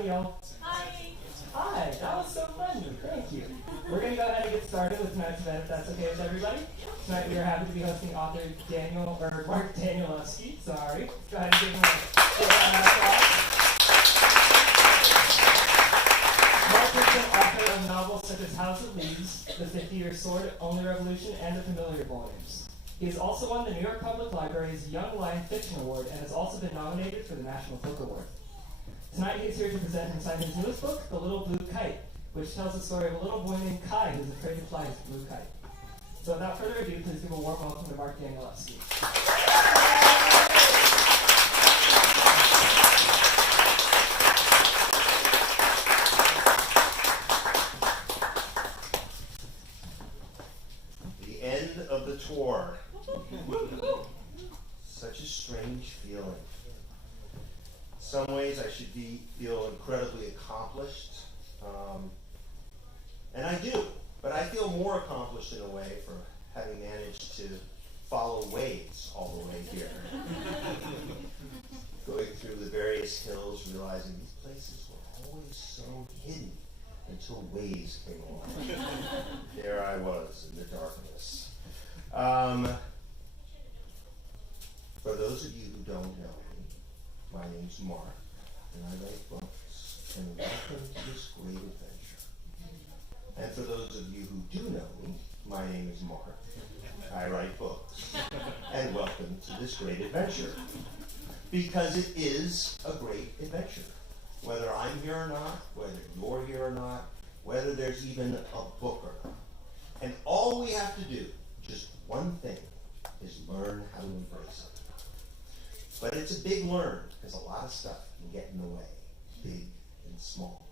Everybody yell. Hi. Hi, that was so friendly. Thank you. We're going to go ahead and get started with tonight's event, if that's okay with everybody. Tonight we are happy to be hosting author Mark Danielewski. Sorry. Go ahead and give him a round of applause. Mark has been author of novels such as House of Leaves, The 50-Year Sword, Only Revolution, and The Familiar volumes. He has also won the New York Public Library's Young Lion Fiction Award and has also been nominated for the National Book Award. Tonight he is here to present and recite his newest book, The Little Blue Kite, which tells the story of a little boy named Kai who's afraid to fly his blue kite. So without further ado, please give a warm welcome to Mark Danielewski. The end of the tour. Such a strange feeling. In some ways I should feel incredibly accomplished, and I do, but I feel more accomplished in a way for having managed to follow waves all the way here. Going through the various hills, realizing these places were always so hidden until waves came along. There I was in the darkness. For those of you who don't know me, my name's Mark, and I write books, and welcome to this great adventure. And for those of you who do know me, my name is Mark, I write books, and welcome to this great adventure. Because it is a great adventure. Whether I'm here or not, whether you're here or not, whether there's even a book or not. And all we have to do, just one thing, is learn how to embrace it. But it's a big learn, because a lot of stuff can get in the way, big and small.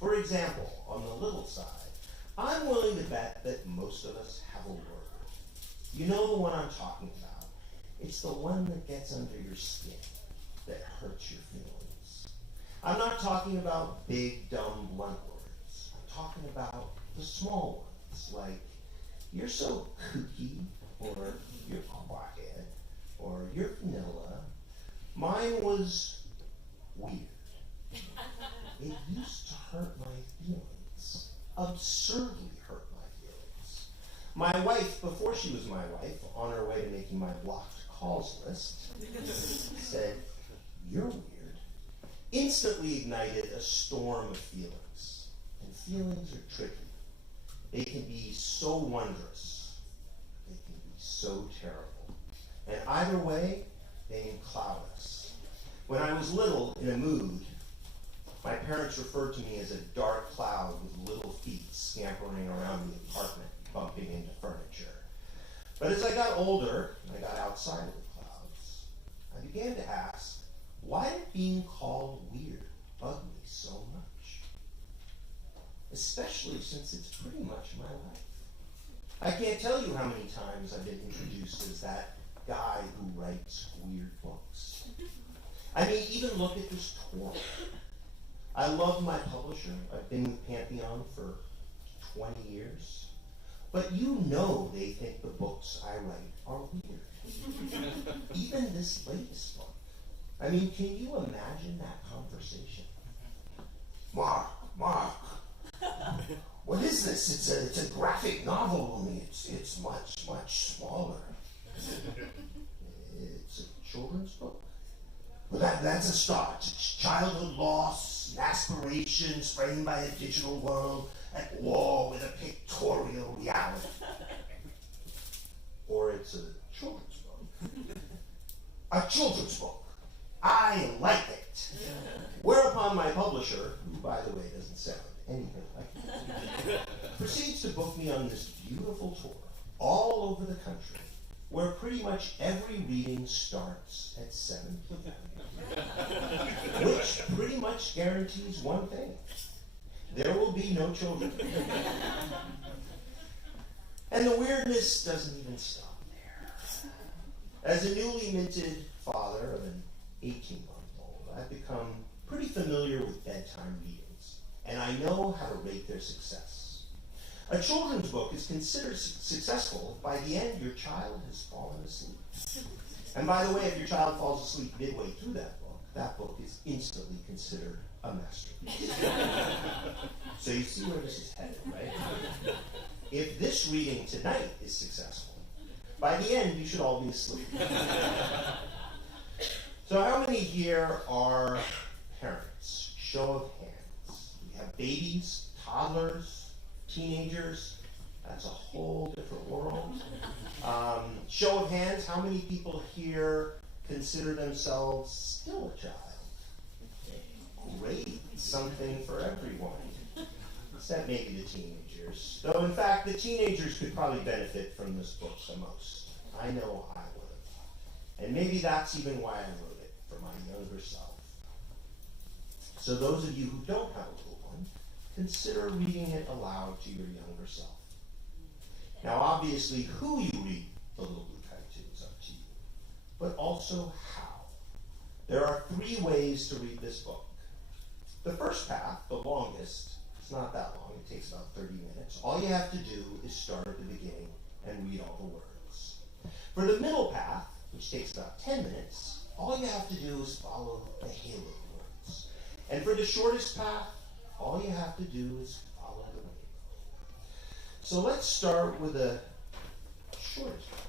For example, on the little side, I'm willing to bet that most of us have a word. You know the one I'm talking about. It's the one that gets under your skin, that hurts your feelings. I'm not talking about big, dumb, blunt words. I'm talking about the small ones, like, you're so kooky, or you're quiet, or you're vanilla. Mine was weird. It used to hurt my feelings. Absurdly hurt my feelings. My wife, before she was my wife, on her way to making my blocked calls list, said, "You're weird." Instantly ignited a storm of feelings. And feelings are tricky. They can be so wondrous. They can be so terrible. And either way, they can cloud us. When I was little, in a mood, my parents referred to me as a dark cloud with little feet scampering around the apartment, bumping into furniture. But as I got older, and I got outside of the clouds, I began to ask, why did being called weird bug me so much? Especially since it's pretty much my life. I can't tell you how many times I've been introduced as that guy who writes weird books. I mean, even look at this tour. I love my publisher. I've been with Pantheon for 20 years. But you know they think the books I write are weird. Even this latest book. I mean, can you imagine that conversation? Mark, what is this? It's a graphic novel, only it's much, much smaller. It's a children's book. Well, that's a start. It's childhood loss, aspirations framed by a digital world at war with a pictorial reality. Or it's a children's book. A children's book. I like it. Whereupon my publisher, who by the way doesn't sound anything like me, proceeds to book me on this beautiful tour all over the country, where pretty much every reading starts at 7 p.m. Which pretty much guarantees one thing. There will be no children. And the weirdness doesn't even stop there. As a newly minted father of an 18-month-old, I've become pretty familiar with bedtime readings, and I know how to rate their success. A children's book is considered successful if by the end your child has fallen asleep. And by the way, if your child falls asleep midway through that book, that book is instantly considered a masterpiece. So you see where this is headed, right? If this reading tonight is successful, by the end you should all be asleep. So how many here are parents? Show of hands. We have babies, toddlers, teenagers. That's a whole different world. Show of hands, how many people here consider themselves still a child? Great, something for everyone. Except maybe the teenagers. Though in fact, the teenagers could probably benefit from this book the most. I know I would have. And maybe that's even why I wrote it, for my younger self. So those of you who don't have a little one, consider reading it aloud to your younger self. Now obviously who you read The Little Blue Kite to is up to you, but also how. There are 3 ways to read this book. The first path, the longest, it's not that long, it takes about 30 minutes. All you have to do is start at the beginning and read all the words. For the middle path, which takes about 10 minutes, all you have to do is follow the halo words. And for the shortest path, all you have to do is follow the rainbow. So let's start with the shortest path.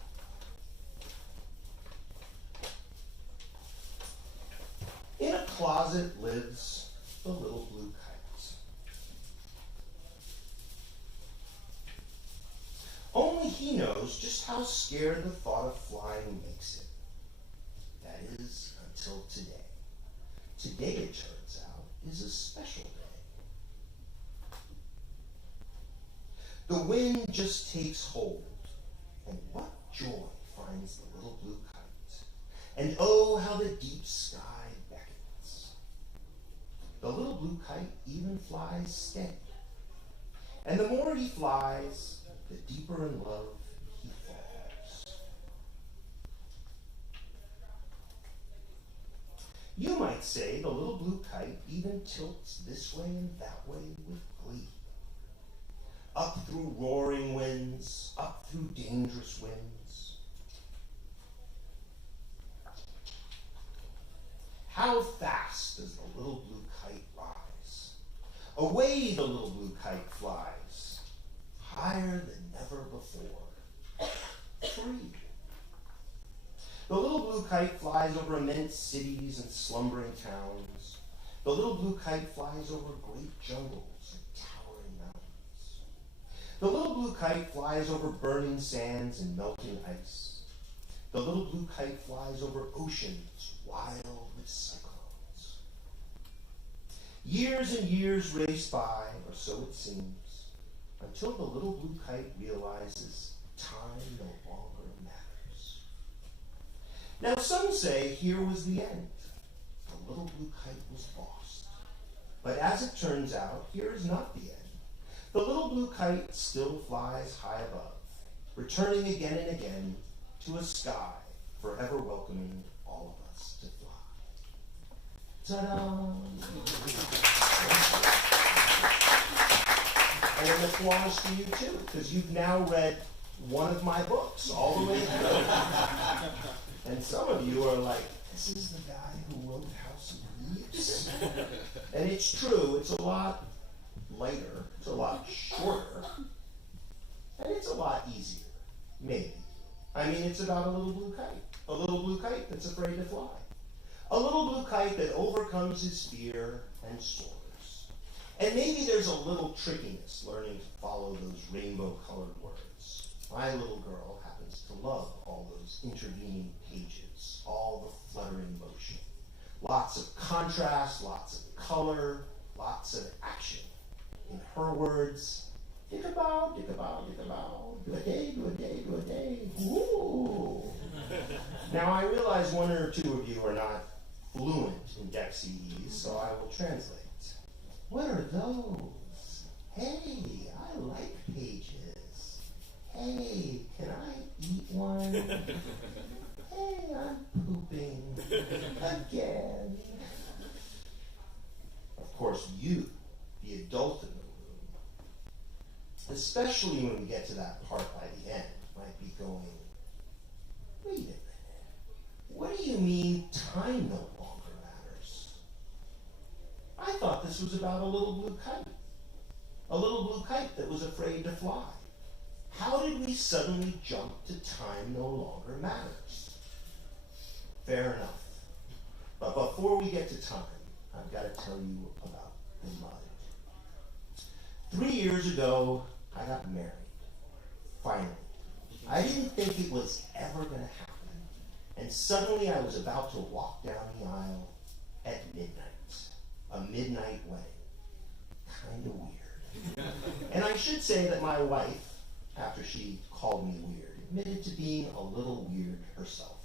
In a closet lives the little blue kite. Only he knows just how scared the thought of flying makes it. That is, until today. Today, it turns out, is a special day. The wind just takes hold, and what joy finds the little blue kite. And oh, how the deep sky beckons. The little blue kite even flies steady. And the more he flies, the deeper in love he falls. You might say the little blue kite even tilts this way and that way with glee. Up through roaring winds, up through dangerous winds. How fast does the little blue kite rise? Away the little blue kite flies, higher than never before, free. The little blue kite flies over immense cities and slumbering towns. The little blue kite flies over great jungles and towering mountains. The little blue kite flies over burning sands and melting ice. The little blue kite flies over oceans wild with cyclones. Years and years race by, or so it seems, until the little blue kite realizes time no longer matters. Now some say here was the end. The little blue kite was lost. But as it turns out, here is not the end. The little blue kite still flies high above, returning again and again to a sky forever welcoming all of us to fly. Ta-da! And an applause to you too, because you've now read one of my books all the way through. And some of you are like, this is the guy who wrote House of Leaves? And it's true, it's a lot lighter, it's a lot shorter, and it's a lot easier, maybe. I mean, it's about a little blue kite that's afraid to fly. A little blue kite that overcomes his fear and soars. And maybe there's a little trickiness learning to follow those rainbow-colored words. My little girl happens to love all those intervening pages, all the fluttering motion. Lots of contrast, lots of color, lots of action. In her words, dick-a-bow, dick-a-bow, dick-a-bow, do a day, do a day, do a day, woo! Now I realize one or two of you are not fluent in Dexese, so I will translate. What are those? Hey, I like pages. Hey, can I eat one? Hey, I'm pooping again. Of course, you, the adult in the room, especially when we get to that part by the end, might be going, wait a minute, what do you mean time no longer matters? thought this was about a little blue kite. A little blue kite that was afraid to fly. How did we suddenly jump to time no longer matters? Fair enough. But before we get to time, I've got to tell you about the mud. 3 years ago, I got married. Finally. I didn't think it was ever going to happen. And suddenly I was about to walk down the aisle at midnight. A midnight wedding. Kind of weird. And I should say that my wife, after she called me weird, admitted to being a little weird herself.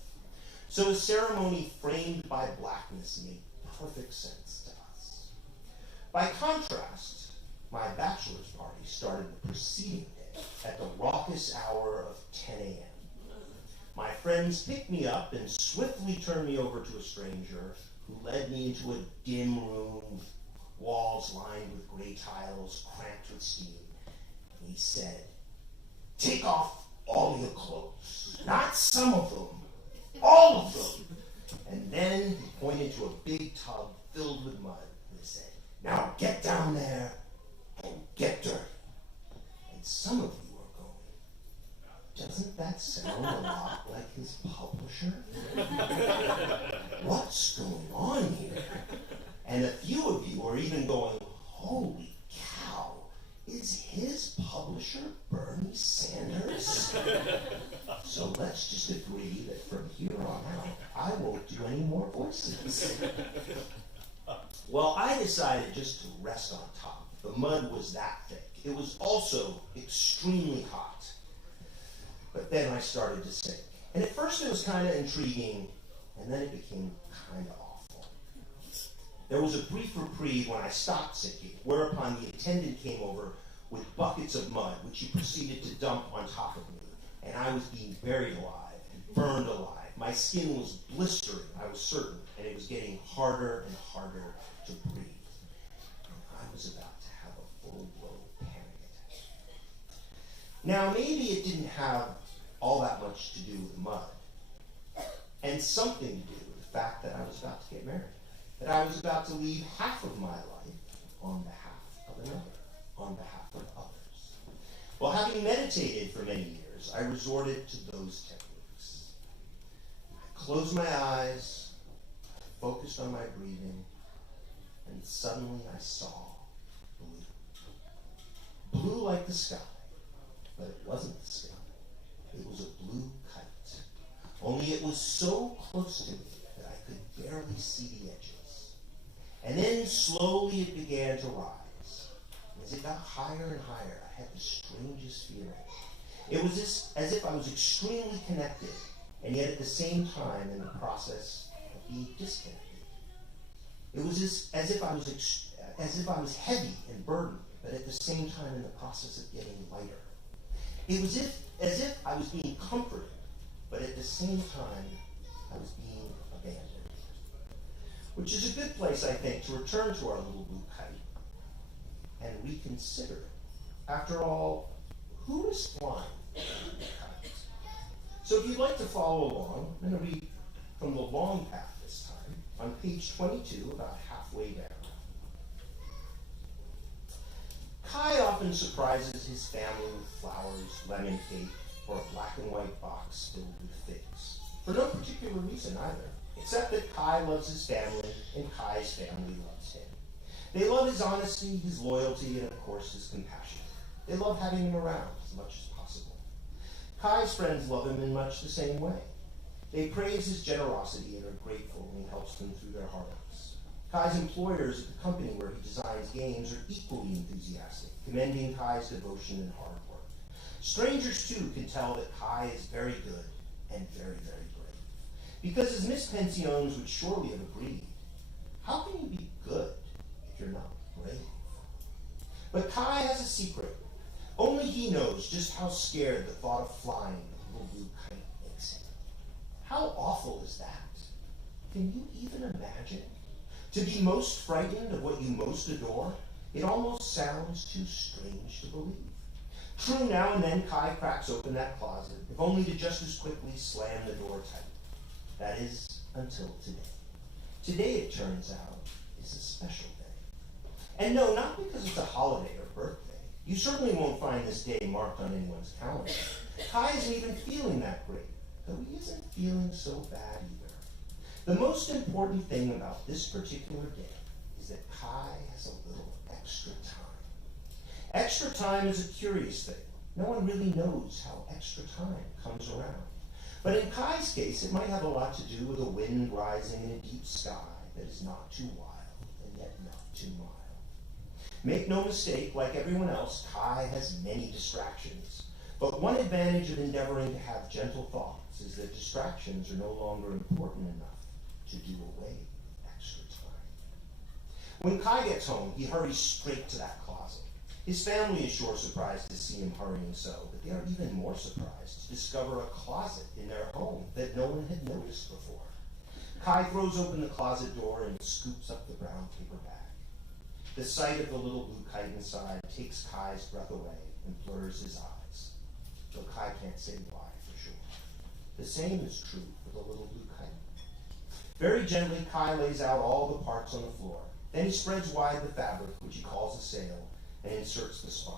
So a ceremony framed by blackness made perfect sense to us. By contrast, my bachelor's party started the preceding day at the raucous hour of 10 a.m. My friends picked me up and swiftly turned me over to a stranger who led me into a dim room with walls lined with gray tiles cracked with steam. And he said, "Take off all your clothes. Not some of them, all of them." And then he pointed to a big tub filled with mud and he said, "Now get down there and get dirty." And some of you are going, "Doesn't that sound a lot like his publisher? What's going on here?" And a few of you are even going, "Holy cow, is his publisher Bernie Sanders?" So let's just agree that from here on out, I won't do any more voices. Well, I decided just to rest on top. The mud was that thick. It was also extremely hot. But then I started to sink. And at first it was kind of intriguing, and then it became kind of awful. There was a brief reprieve when I stopped sinking, whereupon the attendant came over with buckets of mud, which he proceeded to dump on top of me. And I was being buried alive and burned alive. My skin was blistering, I was certain, and it was getting harder and harder to breathe. And I was about to have a full-blown panic attack. Now, maybe it didn't have all that much to do with mud, and something to do with the fact that I was about to get married, that I was about to leave half of my life on behalf of another, on behalf of others. Well, having meditated for many years, I resorted to those techniques. I closed my eyes, I focused on my breathing, and suddenly I saw blue. Blue like the sky, but it wasn't the sky. It was a blue kite. Only it was so close to me that I could barely see the edges. And then slowly it began to rise. As it got higher and higher, I had the strangest feeling. It was as if I was extremely connected, and yet at the same time in the process of being disconnected. It was as if I was heavy and burdened, but at the same time in the process of getting lighter. It was as if I was being comforted, but at the same time I was being abandoned. Which is a good place, I think, to return to our little blue kite and reconsider. After all, who is flying the kite? So if you'd like to follow along, I'm going to read from the long path this time, on page 22, about halfway down. Kai often surprises his family with flowers, lemon cake, or a black and white box filled with figs. For no particular reason either, except that Kai loves his family and Kai's family loves him. They love his honesty, his loyalty, and of course his compassion. They love having him around as much as possible. Kai's friends love him in much the same way. They praise his generosity and are grateful when he helps them through their heartaches. Kai's employers at the company where he designs games are equally enthusiastic, commending Kai's devotion and hard work. Strangers, too, can tell that Kai is very good and very, very brave. Because as Miss Pensiones would surely have agreed, how can you be good if you're not brave? But Kai has a secret. Only he knows just how scared the thought of flying the little blue kite makes him. How awful is that? Can you even imagine? To be most frightened of what you most adore, it almost sounds too strange to believe. True, now and then Kai cracks open that closet, if only to just as quickly slam the door tight. That is, until today. Today, it turns out, is a special day. And no, not because it's a holiday or birthday. You certainly won't find this day marked on anyone's calendar. Kai isn't even feeling that great, though he isn't feeling so bad either. The most important thing about this particular day is that Kai has a little extra time. Extra time is a curious thing. No one really knows how extra time comes around. But in Kai's case, it might have a lot to do with a wind rising in a deep sky that is not too wild and yet not too mild. Make no mistake, like everyone else, Kai has many distractions. But one advantage of endeavoring to have gentle thoughts is that distractions are no longer important enough to do away with extra time. When Kai gets home, he hurries straight to that closet. His family is sure surprised to see him hurrying so, but they are even more surprised to discover a closet in their home that no one had noticed before. Kai throws open the closet door and scoops up the brown paper bag. The sight of the little blue kite inside takes Kai's breath away and blurs his eyes, though Kai can't say why for sure. The same is true for the little blue kite. Very gently, Kai lays out all the parts on the floor. Then he spreads wide the fabric, which he calls a sail, and inserts the spine.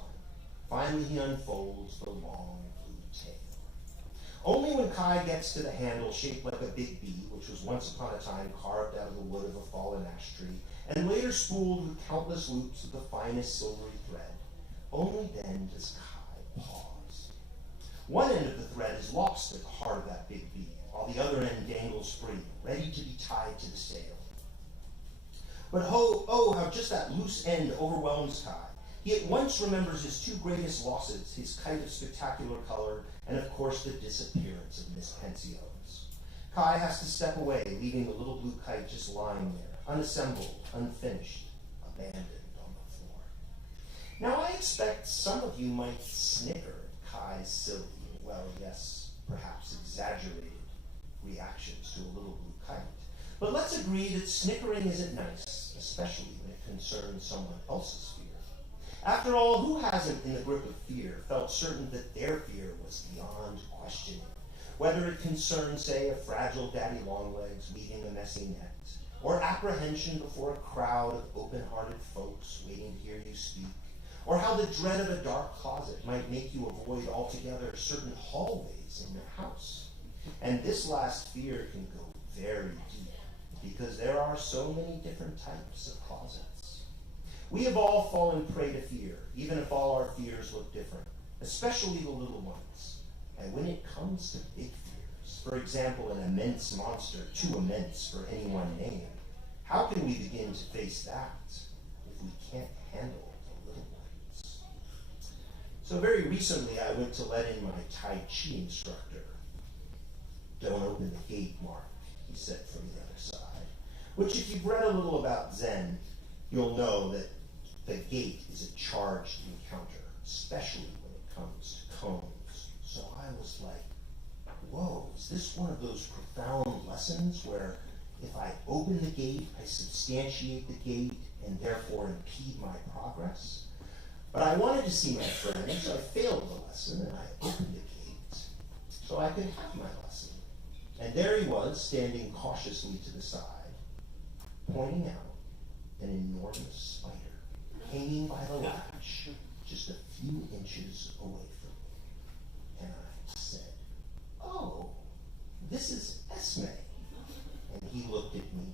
Finally, he unfolds the long blue tail. Only when Kai gets to the handle shaped like a big B, which was once upon a time carved out of the wood of a fallen ash tree, and later spooled with countless loops of the finest silvery thread, only then does Kai pause. One end of the thread is lost at the heart of that big B, while the other end dangles free, ready to be tied to the sail. But how just that loose end overwhelms Kai. He at once remembers his two greatest losses, his kite of spectacular color, and of course the disappearance of Miss Pensiones. Kai has to step away, leaving the little blue kite just lying there, unassembled, unfinished, abandoned on the floor. Now I expect some of you might snicker at Kai's silly, well, yes, perhaps exaggerated reactions to a little blue kite. But let's agree that snickering isn't nice, especially when it concerns someone else's fear. After all, who hasn't, in the grip of fear, felt certain that their fear was beyond questioning? Whether it concerns, say, a fragile daddy longlegs weaving a messy net, or apprehension before a crowd of open-hearted folks waiting to hear you speak, or how the dread of a dark closet might make you avoid altogether certain hallways in your house. And this last fear can go very deep, because there are so many different types of closets. We have all fallen prey to fear, even if all our fears look different, especially the little ones. And when it comes to big fears, for example, an immense monster too immense for any one name, how can we begin to face that if we can't handle the little ones? So very recently I went to let in my Tai Chi instructor. "Don't open the gate, Mark," he said from the other side. Which, if you've read a little about Zen, you'll know that the gate is a charged encounter, especially when it comes to cones. So I was like, whoa, is this one of those profound lessons where if I open the gate, I substantiate the gate and therefore impede my progress? But I wanted to see my friend, so I failed the lesson and I opened the gate so I could have my lesson. And there he was, standing cautiously to the side, pointing out an enormous spider, hanging by the latch, just a few inches away from me. And I said, "Oh, this is Esme." And he looked at me.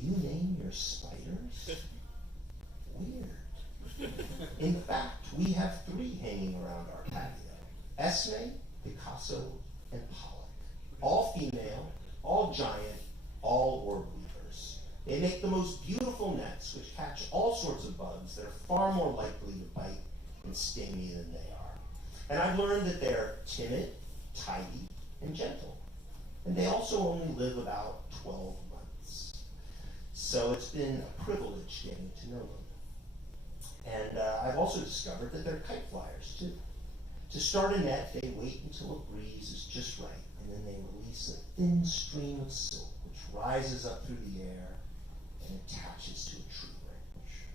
"You name your spiders? Weird. In fact, we have 3 hanging around our patio. Esme, Picasso, and Pollock. All female, all giant, all orb weavers. They make the most beautiful nets which catch all sorts of bugs that are far more likely to bite and sting me than they are. And I've learned that they're timid, tidy, and gentle. And they also only live about 12 months. So it's been a privilege getting to know them. And I've also discovered that they're kite flyers too. To start a net, they wait until a breeze is just right, and then they release a thin stream of silk which rises up through the air and attaches to a tree branch.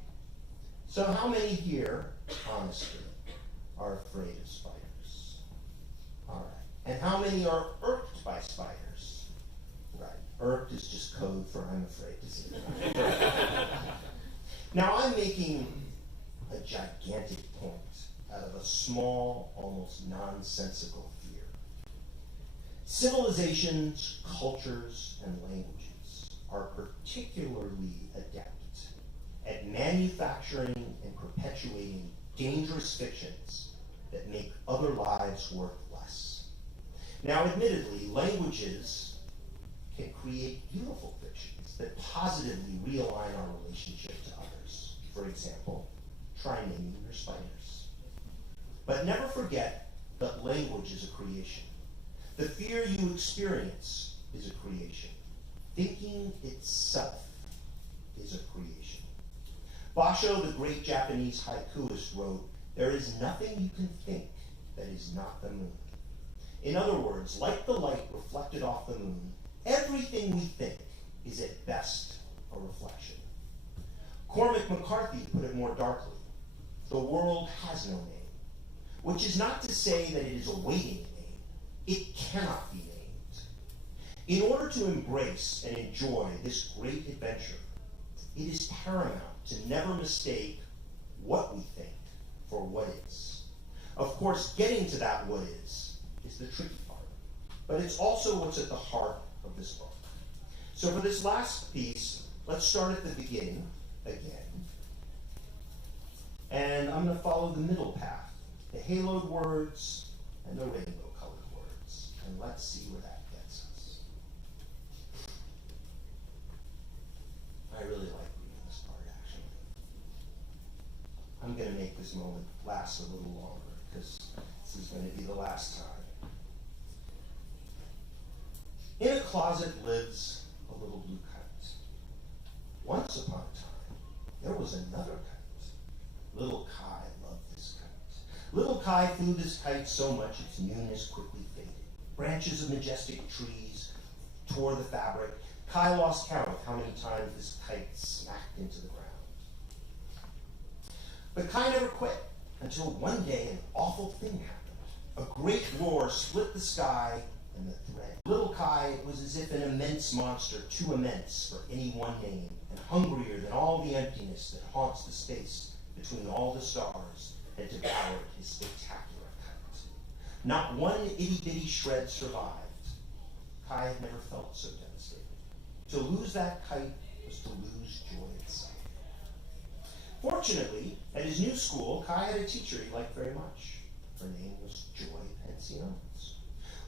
So how many here, honestly, are afraid of spiders? All right. And how many are irked by spiders? Right. Irked is just code for I'm afraid to see them. Now I'm making a gigantic point out of a small, almost nonsensical fear. Civilizations, cultures, and languages are particularly adept at manufacturing and perpetuating dangerous fictions that make other lives worth less. Now, admittedly, languages can create beautiful fictions that positively realign our relationship to others. For example, try naming your spiders. But never forget that language is a creation. The fear you experience is a creation. Thinking itself is a creation. Basho, the great Japanese haikuist, wrote, "There is nothing you can think that is not the moon." In other words, like the light reflected off the moon, everything we think is at best a reflection. Cormac McCarthy put it more darkly. The world has no name, which is not to say that it is awaiting a name. It cannot be named. In order to embrace and enjoy this great adventure, it is paramount to never mistake what we think for what is. Of course, getting to that what is the tricky part, but it's also what's at the heart of this book. So for this last piece, let's start at the beginning again. And I'm going to follow the middle path, the haloed words and the rainbow-colored words. And let's see where that gets us. I really like reading this part, actually. I'm going to make this moment last a little longer, because this is going to be the last time. In a closet lives a little blue kite. Once upon a time, there was another kite. Little Kai loved this kite. Little Kai flew this kite so much its newness quickly faded. Branches of majestic trees tore the fabric. Kai lost count of how many times this kite smacked into the ground. But Kai never quit until one day an awful thing happened. A great roar split the sky and the thread. Little Kai was as if an immense monster, too immense for any one name, and hungrier than all the emptiness that haunts the space between all the stars, had devoured his spectacular kite. Not one itty-bitty shred survived. Kai had never felt so devastated. To lose that kite was to lose joy itself. Fortunately, at his new school, Kai had a teacher he liked very much. Her name was Joy Pensiones.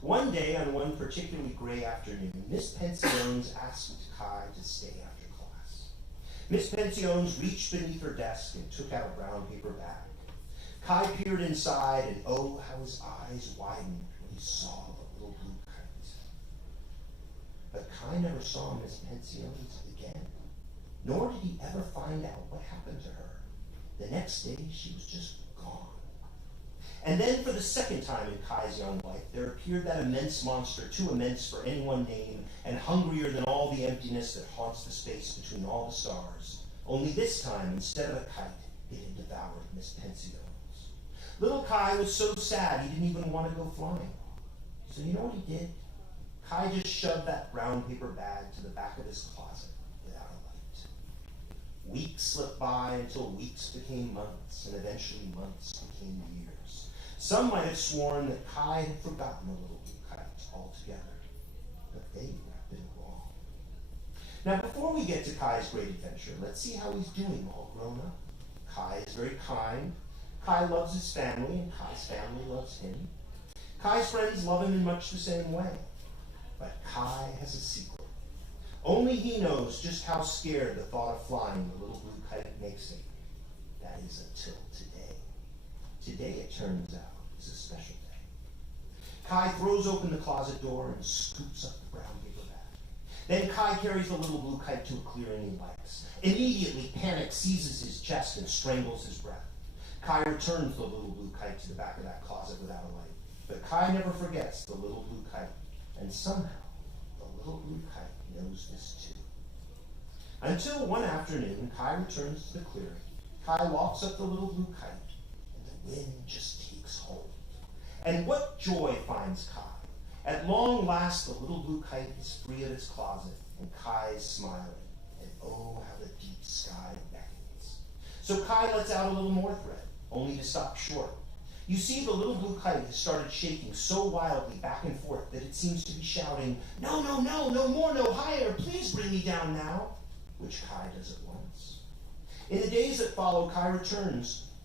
One day, on one particularly gray afternoon, Miss Pensiones asked Kai to stay after class. Miss Pensiones reached beneath her desk and took out a brown paper bag. Kai peered inside, and oh, how his eyes widened when he saw the little blue kite. But Kai never saw Miss Pensiones again, nor did he ever find out what happened to her. The next day, she was just gone. And then, for the second time in Kai's young life, there appeared that immense monster, too immense for any one name, and hungrier than all the emptiness that haunts the space between all the stars. Only this time, instead of a kite, it had devoured Miss Pensiones. Little Kai was so sad he didn't even want to go flying. So you know what he did? Kai just shoved that brown paper bag to the back of his closet without a light. Weeks slipped by until weeks became months, and eventually months became years. Some might have sworn that Kai had forgotten the little blue kite altogether, but they would have been wrong. Now, before we get to Kai's great adventure, let's see how he's doing all grown up. Kai is very kind. Kai loves his family, and Kai's family loves him. Kai's friends love him in much the same way. But Kai has a secret. Only he knows just how scared the thought of flying the little blue kite makes him. That is until today. Today, it turns out, is a special day. Kai throws open the closet door and scoops up the brown paper bag. Then Kai carries the little blue kite to a clearing he likes. Immediately, panic seizes his chest and strangles his breath. Kai returns the little blue kite to the back of that closet without a light. But Kai never forgets the little blue kite, and somehow the little blue kite knows this too. Until one afternoon, Kai returns to the clearing. Kai locks up the little blue kite, and the wind just takes hold. And what joy finds Kai! At long last, the little blue kite is free of its closet, and Kai is smiling. And oh, how the deep sky beckons. So Kai lets out a little more thread, only to stop short. You see, the little blue kite has started shaking so wildly back and forth that it seems to be shouting, "No, no, no, no more, no higher, please bring me down now," which Kai does at once. In the days that follow, Kai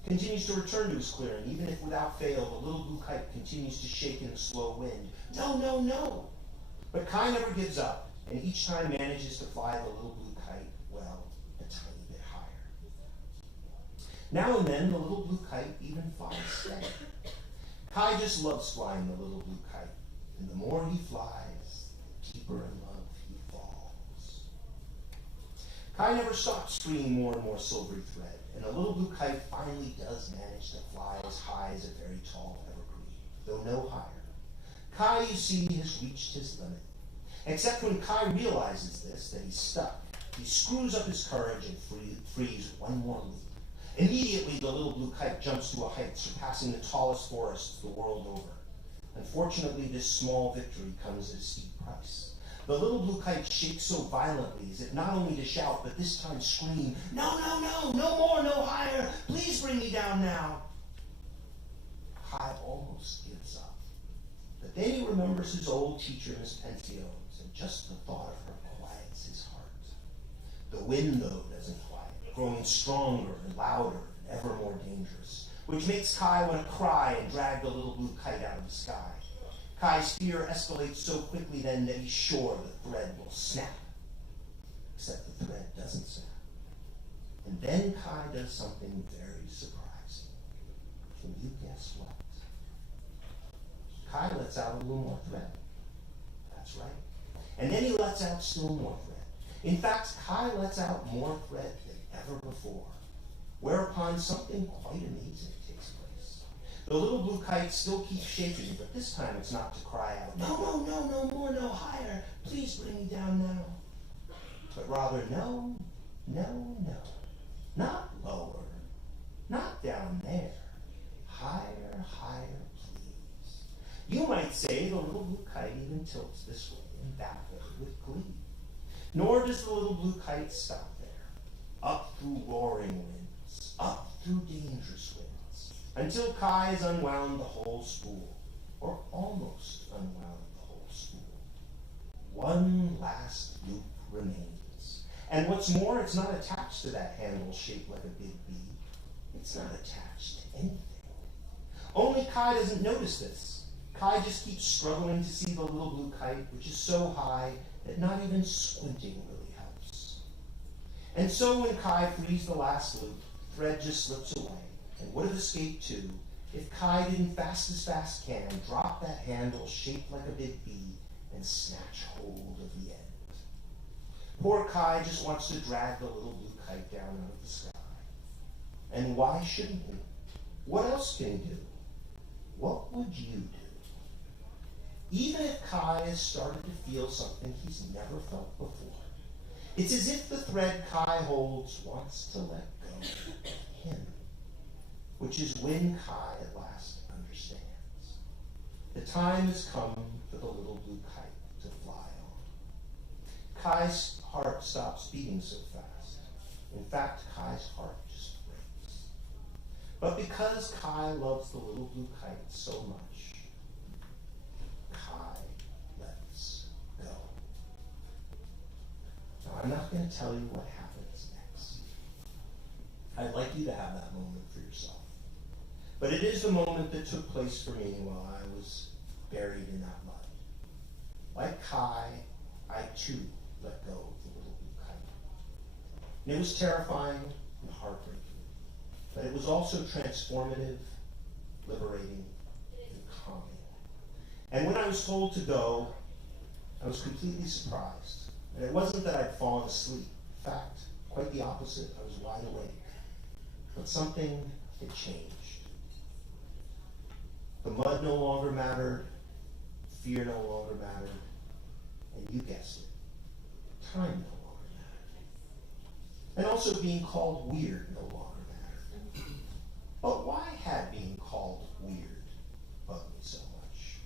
continues to return to his clearing, even if without fail the little blue kite continues to shake in a slow wind. No, no, no. But Kai never gives up, and each time manages to fly the little blue kite, well, a tiny bit higher. Now and then, the little blue kite even flies steady. Kai just loves flying the little blue kite, and the more he flies, the deeper in love he falls. Kai never stops springing more and more silvery thread, and the little blue kite finally does manage to fly as high as a very tall evergreen, though no higher. Kai, you see, has reached his limit. Except when Kai realizes this, that he's stuck, he screws up his courage and frees one more leap. Immediately, the little blue kite jumps to a height surpassing the tallest forests the world over. Unfortunately, this small victory comes at a steep price. The little blue kite shakes so violently as if not only to shout, but this time scream, "No, no, no, no more, no higher, please bring me down now." Kai almost gives up. But then he remembers his old teacher, Miss Pensiones, and just the thought of her quiets his heart. The wind, though, doesn't quiet, growing stronger and louder and ever more dangerous, which makes Kai want to cry and drag the little blue kite out of the sky. Kai's fear escalates so quickly then that he's sure the thread will snap. Except the thread doesn't snap. And then Kai does something very surprising. Can you guess what? Kai lets out a little more thread. That's right. And then he lets out still more thread. In fact, Kai lets out more thread than ever before, whereupon something quite amazing takes place. The little blue kite still keeps shaking, but this time it's not to cry out, "No, no, no, no more, no higher, please bring me down now." But rather, no, no, no, not lower, not down there, higher, higher, please. You might say the little blue kite even tilts this way and that way with glee. Nor does the little blue kite stop there. Up through roaring winds, up through dangerous winds, until Kai has unwound the whole spool, or almost unwound the whole spool. One last loop remains. And what's more, it's not attached to that handle shaped like a big B. It's not attached to anything. Only Kai doesn't notice this. Kai just keeps struggling to see the little blue kite, which is so high that not even squinting really helps. And so when Kai frees the last loop, the thread just slips away, and would have escaped too, if Kai didn't fast as fast can drop that handle shaped like a big B and snatch hold of the end. Poor Kai just wants to drag the little blue kite down out of the sky. And why shouldn't he? What else can he do? What would you do? Even if Kai has started to feel something he's never felt before, it's as if the thread Kai holds wants to let go of him, which is when Kai at last understands. The time has come for the little blue kite to fly on. Kai's heart stops beating so fast. In fact, Kai's heart just breaks. But because Kai loves the little blue kite so much, Kai lets go. Now, I'm not going to tell you what happens next. I'd like you to have that moment for yourself. But it is the moment that took place for me while I was buried in that mud. Like Kai, I too let go of the little blue kite. And it was terrifying and heartbreaking, but it was also transformative, liberating, and calming. And when I was told to go, I was completely surprised. And it wasn't that I'd fallen asleep. In fact, quite the opposite. I was wide awake. But something had changed. The mud no longer mattered. Fear no longer mattered. And you guessed it, time no longer mattered. And also being called weird no longer mattered. But why had being called weird bugged me so much?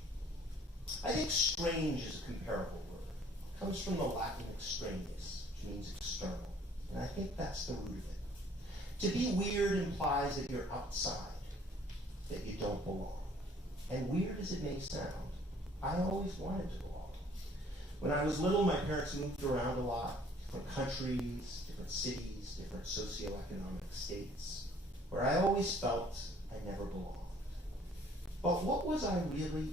I think strange is a comparable word. It comes from the Latin extraneous, which means external. And I think that's the root of it. To be weird implies that you're outside, that you don't belong. And weird as it may sound, I always wanted to belong. When I was little, my parents moved around a lot, different countries, different cities, different socioeconomic states, where I always felt I never belonged. But what was I really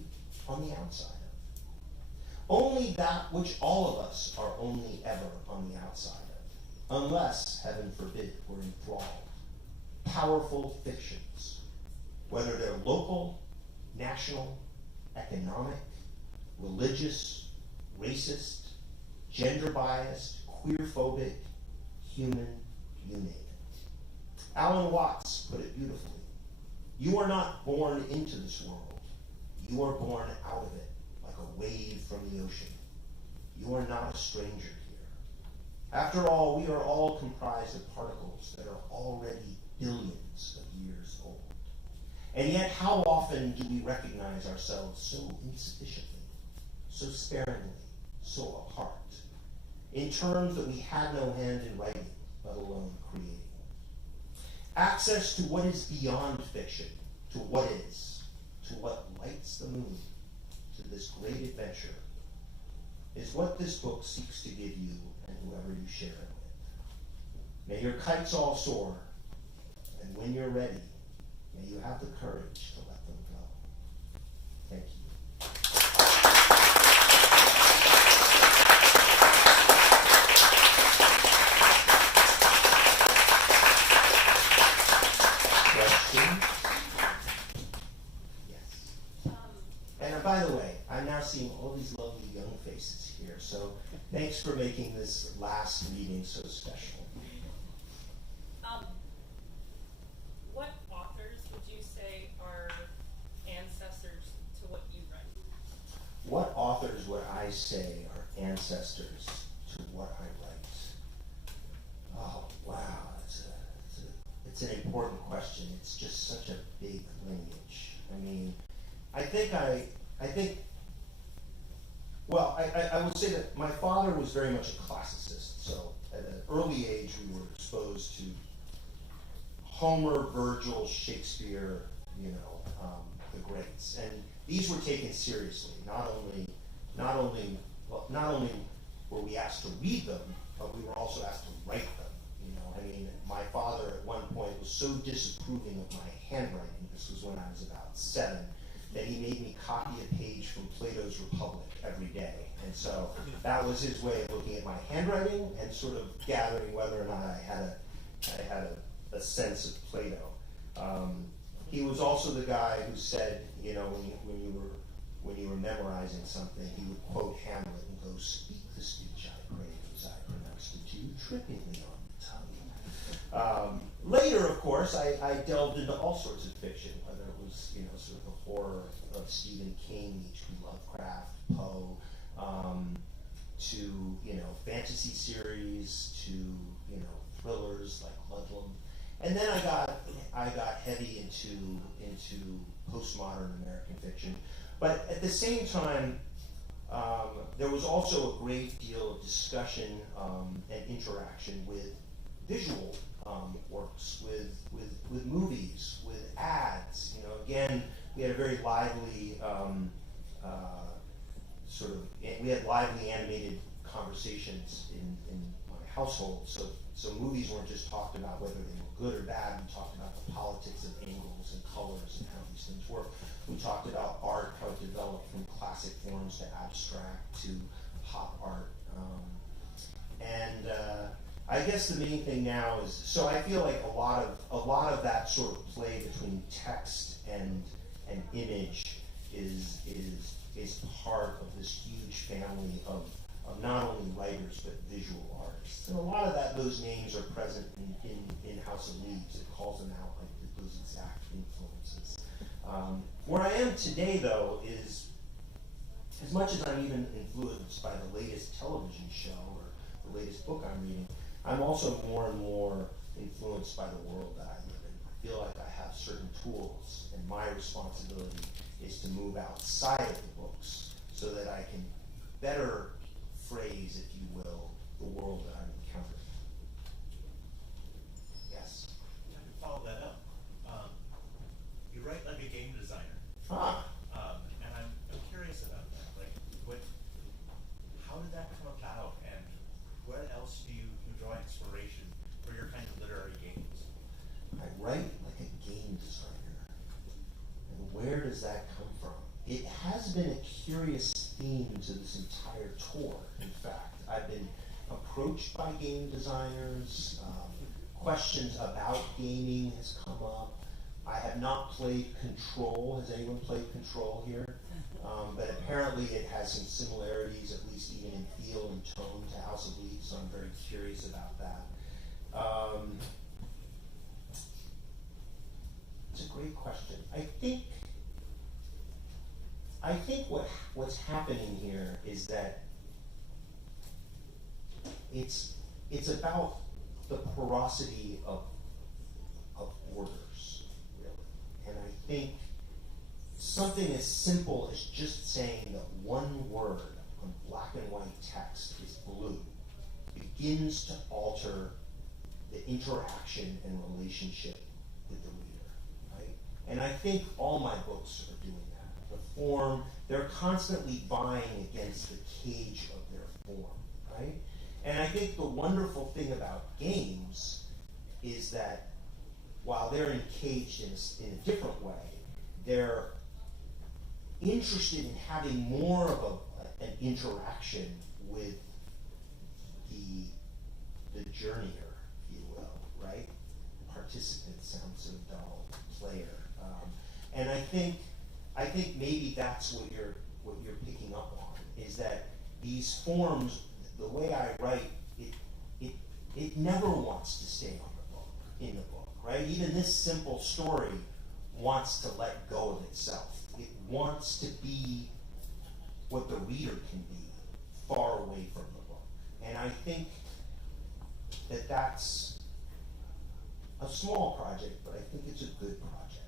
on the outside of? Only that which all of us are only ever on the outside of, unless, heaven forbid, we're enthralled. Powerful fictions, whether they're local, national, economic, religious, racist, gender biased, queer-phobic, human, you name it. Alan Watts put it beautifully. You are not born into this world. You are born out of it, like a wave from the ocean. You are not a stranger here. After all, we are all comprised of particles that are already billions of years old. And yet, how often do we recognize ourselves so insufficiently, so sparingly, so apart, in terms that we had no hand in writing, let alone creating? Access to what is beyond fiction, to what is, to what lights the moon, to this great adventure, is what this book seeks to give you and whoever you share it with. May your kites all soar, and when you're ready, may you have the courage to let them go. Thank you. Questions? Yes. And by the way, I'm now seeing all these lovely young faces here, so thanks for making this last meeting so special. What authors would you say are ancestors to what you write? What authors would I say are ancestors to what I write? Oh, wow, it's an important question. It's just such a big lineage. I mean, I would say that my father was very much a classicist. So at an early age, we were exposed to Homer, Virgil, Shakespeare, the greats, and these were taken seriously. Not only were we asked to read them, but we were also asked to write them. My father at one point was so disapproving of my handwriting. This was when I was about 7, that he made me copy a page from Plato's Republic every day, and so that was his way of looking at my handwriting and sort of gathering whether or not I had a sense of Plato. He was also the guy who said, when you were memorizing something, he would quote Hamlet and go, "Speak the speech I crave as I pronounced it to you, trippingly on the tongue." Later, of course, I delved into all sorts of fiction, whether it was, sort of the horror of Stephen King, H.P. Lovecraft, Poe, to, fantasy series, to, thrillers like Ludlum. And then I got heavy into postmodern American fiction. But at the same time, there was also a great deal of discussion and interaction with visual works, with movies, with ads. Again, we had a very lively we had lively animated conversations in my household. So movies weren't just talked about whether they were good or bad. We talked about the politics of angles and colors and how these things work. We talked about art, how it developed from classic forms to abstract to pop art. I guess the main thing now is, so I feel like a lot of that sort of play between text and image is part of this huge family of not only writers but visual artists. And a lot of those names are present in House of Leaves. It calls them out like those exact influences. Where I am today, though, is as much as I'm even influenced by the latest television show or the latest book I'm reading, I'm also more and more influenced by the world that I live in. I feel like I have certain tools, and my responsibility is to move outside of the books so that I can better phrase, if you will, the world that I'm encountering. Yes? curious theme to this entire tour, in fact. I've been approached by game designers, questions about gaming has come up. I have not played Control. Has anyone played Control here? But apparently it has some similarities, at least even in feel and tone, to House of Leaves, so I'm very curious about that. It's a great question. I think what's happening here is that it's about the porosity of orders, really. And I think something as simple as just saying that one word on black and white text is blue begins to alter the interaction and relationship with the reader, right? And I think all my books are doing that. The form, they're constantly vying against the cage of their form, right? And I think the wonderful thing about games is that while they're encaged in a different way, they're interested in having more of an interaction with the journeyer, if you will, right? Participant sounds so dull, player. And I think maybe that's what you're picking up on, is that these forms, the way I write, it never wants to stay on the book, in the book, right? Even this simple story wants to let go of itself. It wants to be what the reader can be, far away from the book. And I think that that's a small project, but I think it's a good project.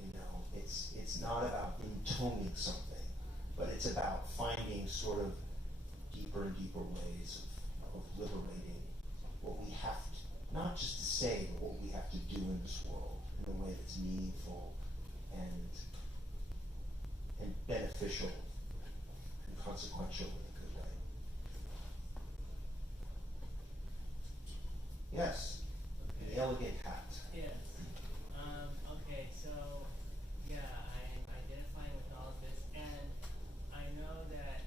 You know, it's not about intoning something, but it's about finding sort of deeper and deeper ways of liberating what we have to, not just to say, but what we have to do in this world in a way that's meaningful and beneficial and consequential in a good way. Yes, the elegant hat. Yes. Okay, so yeah, I'm identifying with all of this, and I know that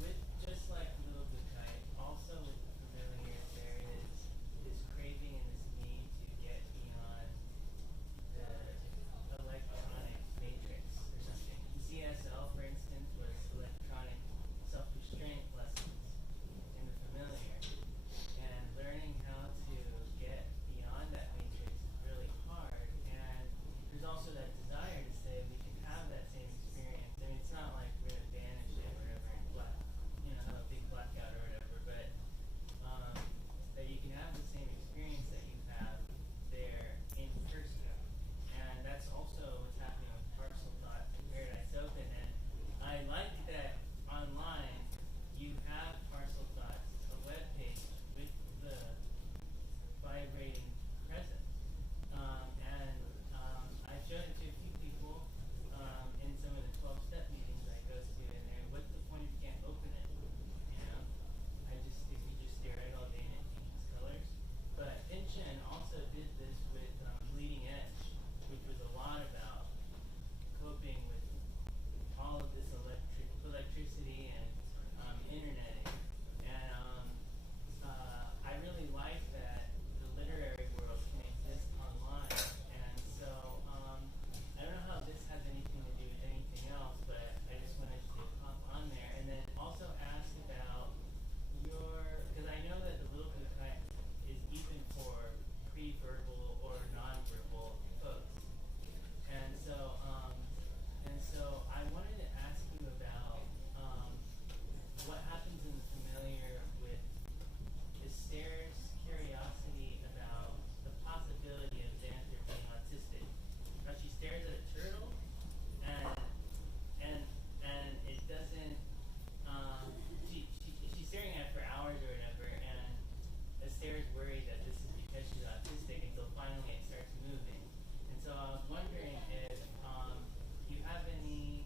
with just like Little Blue Kite, also with Familiar, there is this craving and this need to get beyond the electronic matrix or something. CSL, for instance, was electronic self-restraint lessons in the Familiar, and learning how to get beyond that matrix is really hard. And there's also that desire to say we can have that same experience. I mean, it's not like we're gonna banish it or whatever, and have a big blackout or whatever, but that you can have the same experience that you have there in person. And that's also what's happening with Parcel Thoughts and Paradise Open. And I like that online you have Parcel Thoughts, a web page with the vibrating presence. I've shown it to a few people in some of the 12-step meetings I go to, and they're, what's the point if you can't open it? You know, if you just stare at it all day and it changes colors. But Pinchin also did this with Bleeding Edge, which was a lot about coping with all of this electricity and interneting. And I really like that the literary world can exist online. And so I don't know how this has anything to do with anything else, but I just wanted to pop on there. And then also ask about because I know that the Little Blue Kite is even for pre-verbal or non-verbal folks. And so I wanted to ask you about what happens in the Familiar with Esther's curiosity about the possibility of Xanther being autistic. Now she stares at a turtle, and it doesn't. She's staring at it for hours or whatever, and Esther's worried that this is because she's autistic until finally it starts moving. And so I was wondering if you have any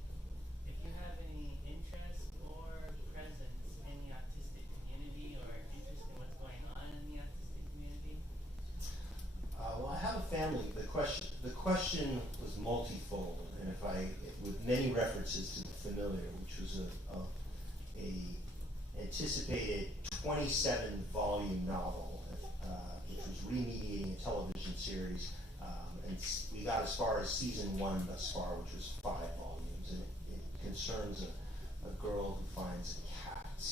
interest or presence in the autistic community, or interest in what's going on in the autistic community. Well, I have a family. The question was multifold, and with many references to the Familiar, which was a anticipated 27-volume novel, which was remediating a television series, and we got as far as season 1 thus far, which was 5 volumes, and it concerns a girl who finds a cat.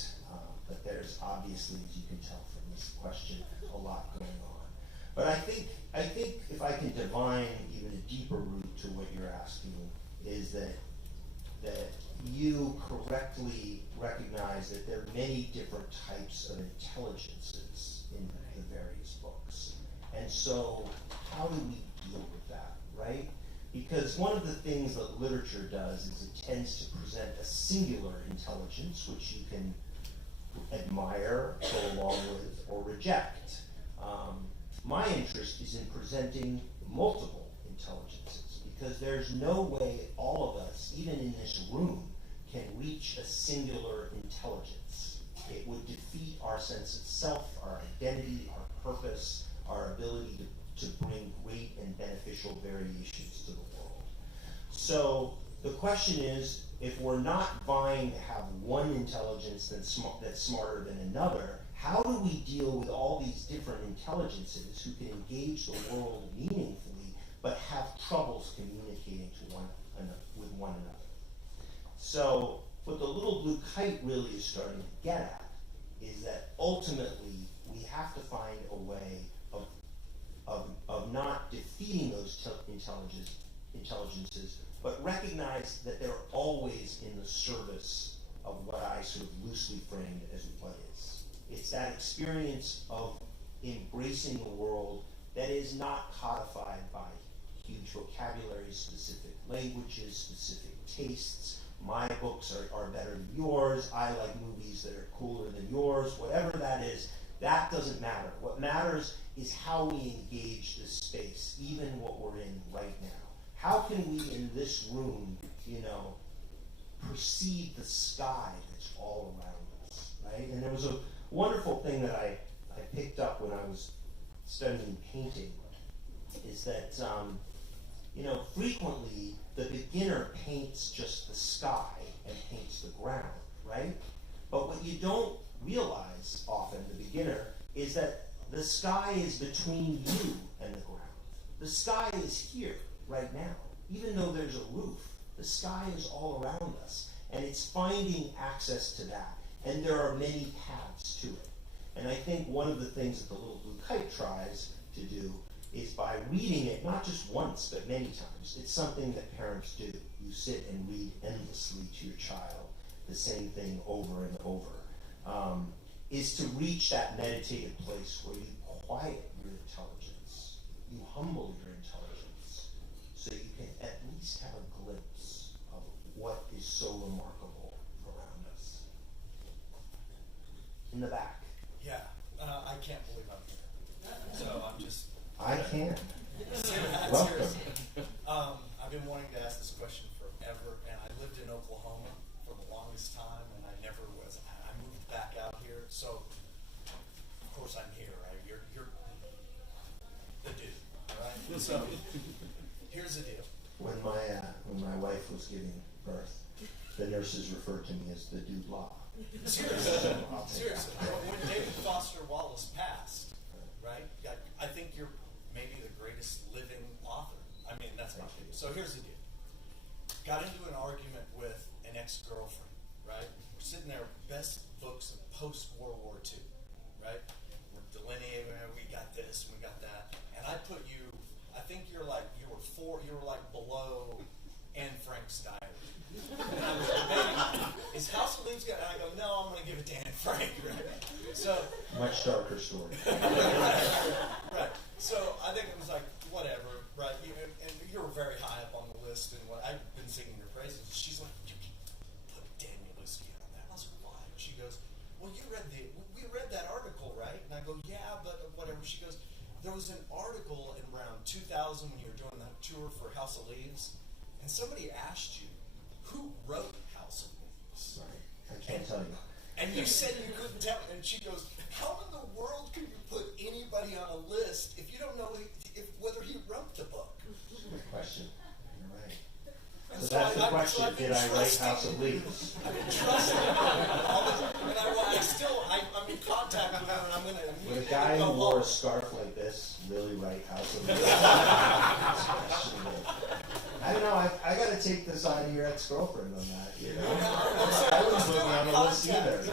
But there's obviously, as you can tell from this question, a lot going on. But I think if I can divine even a deeper root to what you're asking, is that you correctly recognize that there are many different types of intelligences in the various books. And so how do we deal with that, right? Because one of the things that literature does is it tends to present a singular intelligence, which you can admire, go along with, or reject. My interest is in presenting multiple intelligences, because there's no way all of us, even in this room, can reach a singular intelligence. It would defeat our sense of self, our identity, our purpose, our ability to bring great and beneficial variations to the world. So the question is, if we're not vying to have one intelligence that's smarter than another, how do we deal with all these different intelligences who can engage the world meaningfully but have troubles communicating with one another? So what the Little Blue Kite really is starting to get at is that ultimately we have to find a way of not defeating those intelligences, but recognize that they're always in the service of what I sort of loosely framed as what is. It's that experience of embracing a world that is not codified by huge vocabularies, specific languages, specific tastes. My books are better than yours. I like movies that are cooler than yours. Whatever that is, that doesn't matter. What matters is how we engage this space, even what we're in right now. How can we in this room, perceive the sky that's all around us, right? And there was a wonderful thing that I picked up when I was studying painting, is that, frequently the beginner paints just the sky and paints the ground, right? But what you don't realize often, the beginner, is that the sky is between you and the ground. The sky is here right now. Even though there's a roof, the sky is all around us, and it's finding access to that. And there are many paths to it. And I think one of the things that the Little Blue Kite tries to do is, by reading it, not just once, but many times, it's something that parents do. You sit and read endlessly to your child the same thing over and over, is to reach that meditative place where you quiet your intelligence, you humble your intelligence, so you can at least have a glimpse of what is so remarkable around us. In the back. Yeah, I can't believe I'm here. So I'm just... I can. Welcome. Seriously. I've been wanting to ask this question forever, and I lived in Oklahoma for the longest time, and I never was. I moved back out here, so of course I'm here, right? You're the dude, all right? So here's the deal. When my wife was giving birth, the nurses referred to me as the dude law. Seriously. Seriously. When David Foster Wallace passed, right? I think you're maybe the greatest living author. I mean, that's my opinion. So here's the deal. Got into an argument with an ex-girlfriend, right? We're sitting there, best books of post-World War II, right? We're delineating, we got this, we got that. And I put you, I think you were like below Anne Frank's diary. And I was debating, is House of Leaves good? And I go, no, I'm going to give it to Anne Frank, right? So, much darker story. right. So I think it was like, whatever, right? And you were very high up on the list, and what I've been singing your praises. She's like, you can put Daniel Lewski on that. I was like, why? She goes, well, we read that article, right? And I go, yeah, but whatever. She goes, there was an article in around 2000 when you were doing that tour for House of Leaves, and somebody asked you, who wrote House of Leaves? Sorry, I can't tell you. And you said you couldn't tell, and she goes, how in the world could you put anybody on a list if you don't know whether he wrote the book? Good question. You're right. And So that's the question, did I write House of Leaves? I've been trusting him. And I'm in contact with him, and I'm going to Would a immediately guy go who wore a home. scarf like this really write House of Leaves? I don't know, I gotta take the side of your ex-girlfriend on that, you know? I wouldn't put me on the list either.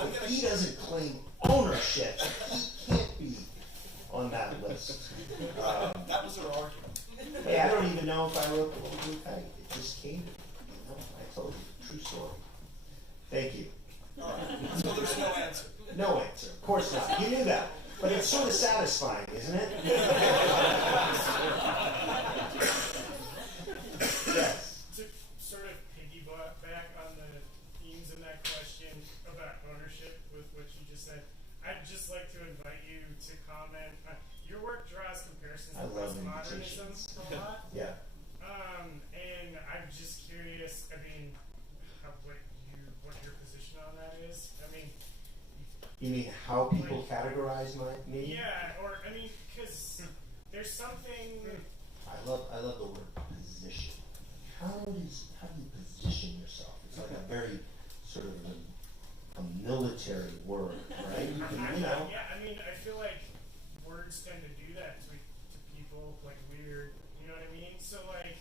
If he doesn't claim ownership, he can't be on that list. That was her argument. Hey, I don't even know if I wrote the Little Blue Kite. It just came to me. You know, I told you, true story. Thank you. All right. So there's no answer. No answer. Of course not. You knew that. But it's sort of satisfying, isn't it? Yes. To sort of piggyback on the themes in that question about ownership with what you just said, I'd just like to invite you to comment. Your work draws comparisons I to love postmodernism invitations. a lot. Yeah. And I'm just curious, I mean, what your position on that is. I mean, You mean how people categorize me? yeah, or I mean, because there's something. I love the word position. How do you position yourself? It's like a very sort of a military word, right? You can, you know. Yeah, I mean, I feel like words tend to do that to people, like weird. You know what I mean? So like,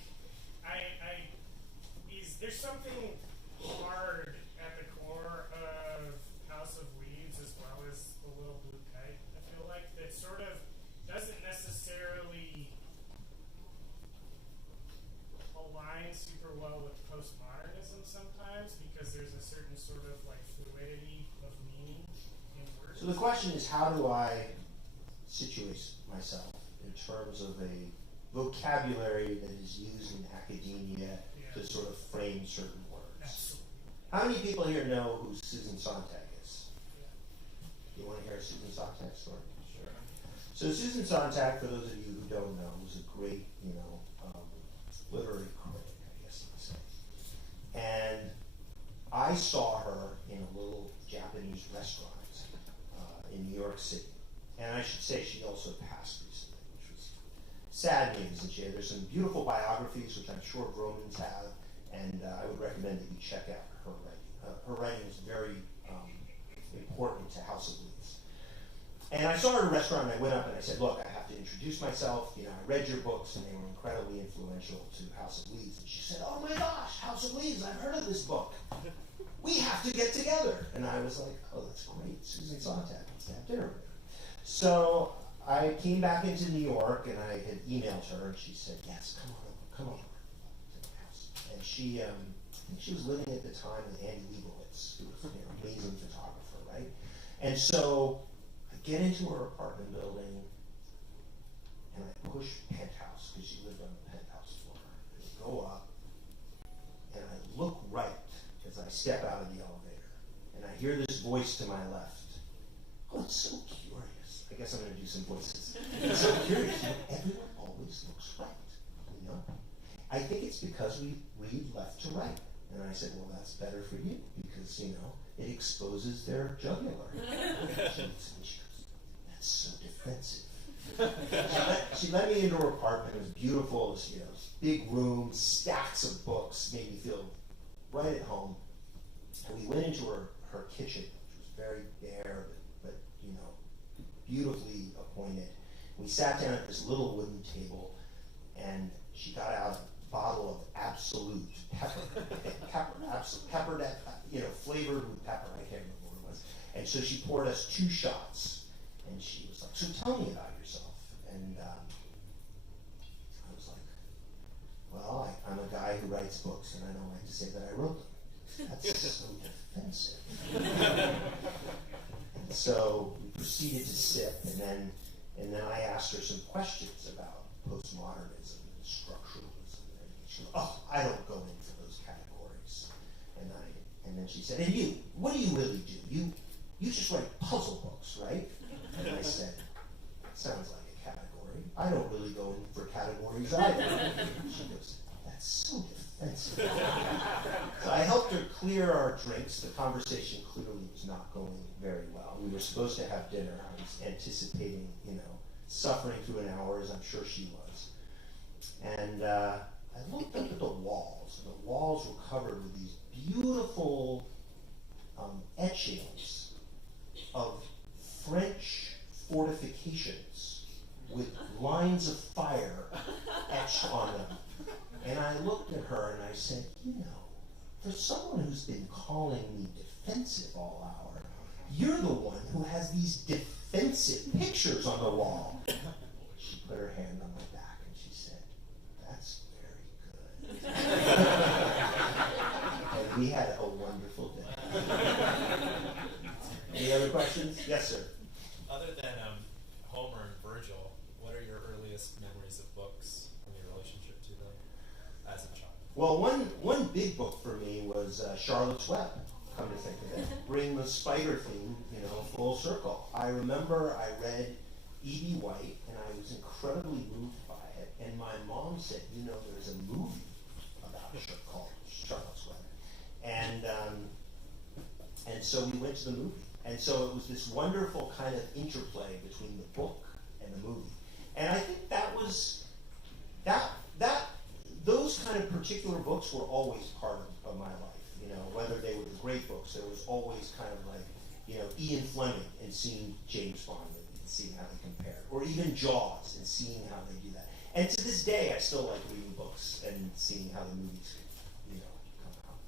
there's something hard at the core of House of Leaves as well as the Little Blue Kite. I feel like that sort of doesn't necessarily align super well with postmodernism sometimes because there's a certain sort of like fluidity of meaning in words. So the question is, how do I situate myself in terms of a vocabulary that is used in academia to sort of frame certain words? Absolutely. How many people here know who Susan Sontag is? Yeah. You want to hear a Susan Sontag story? Sure. So Susan Sontag, for those of you who don't know, was a great, literary critic, I guess you would say. And I saw her in a little Japanese restaurant in New York City. And I should say she also passed recently, which was sad news. And there's some beautiful biographies, which I'm sure Vromans have, and I would recommend that you check out her writing. Her writing is very important to House of Leaves. And I saw her at a restaurant, and I went up and I said, look, I have to introduce myself. I read your books, and they were incredibly influential to House of Leaves. And she said, oh my gosh, House of Leaves, I've heard of this book. We have to get together. And I was like, oh, that's great. Susan Sontag wants to have dinner with her. So I came back into New York, and I had emailed her, and she said, yes, come on over to my house. And she, I think she was living at the time with Andy Leibovitz, who was an amazing photographer, right? And so I get into her apartment building, and I push penthouse, because she lived on the penthouse floor. And I go up, and I look right as I step out of the elevator, and I hear this voice to my left. Oh, it's so curious. I guess I'm going to do some voices. It's so curious. Everyone always looks right. I think it's because we read left to right. And I said, well, that's better for you because, it exposes their jugular. She goes, that's so defensive. She let me into her apartment. It was beautiful. It was, big room, stacks of books, made me feel right at home. And we went into her kitchen, which was very bare, but beautifully appointed. We sat down at this little wooden table, and she got out a bottle of Absolute pepper, flavored with pepper. I can't remember what it was. And so she poured us 2 shots, and she was like, "So tell me about yourself." And I was like, "Well, I'm a guy who writes books, and I don't like to say that I wrote them. That's so defensive." And so we proceeded to sip, and then I asked her some questions about postmodernism and structuralism, and she goes, "Oh, I don't go into those categories." And then she said, "And you, what do you really do? You just write puzzle books, right?" And I said, "That sounds like a category. I don't really go in for categories either." She goes, "That's so defensive." So I helped her clear our drinks. The conversation clearly was not going very well. We were supposed to have dinner. I was anticipating, suffering through an hour, as I'm sure she was. And I looked up at the walls, and the walls were covered with these beautiful etchings of French fortifications with lines of fire etched on them. And I looked at her and I said, you know, for someone who's been calling me defensive all hour, you're the one who has these defensive pictures on the wall. She put her hand on my back and she said, that's very good. And we had a wonderful day. Any other questions? Yes, sir. Other than Homer and Virgil, what are your earliest memories of books and your relationship to them as a child? Well, one big book for me was Charlotte's Web, come to think of it. Bring the spider theme, full circle. I remember I read E.B. White, and I was incredibly moved by it. And my mom said, there's a movie about it called Charlotte's Web. And so we went to the movie. And so it was this wonderful kind of interplay between the book and the movie. And I think that was, those kind of particular books were always part of my life. Whether they were the great books, there was always kind of like, Ian Fleming and seeing James Bond and seeing how they compared. Or even Jaws and seeing how they do that. And to this day, I still like reading books and seeing how the movies, come out.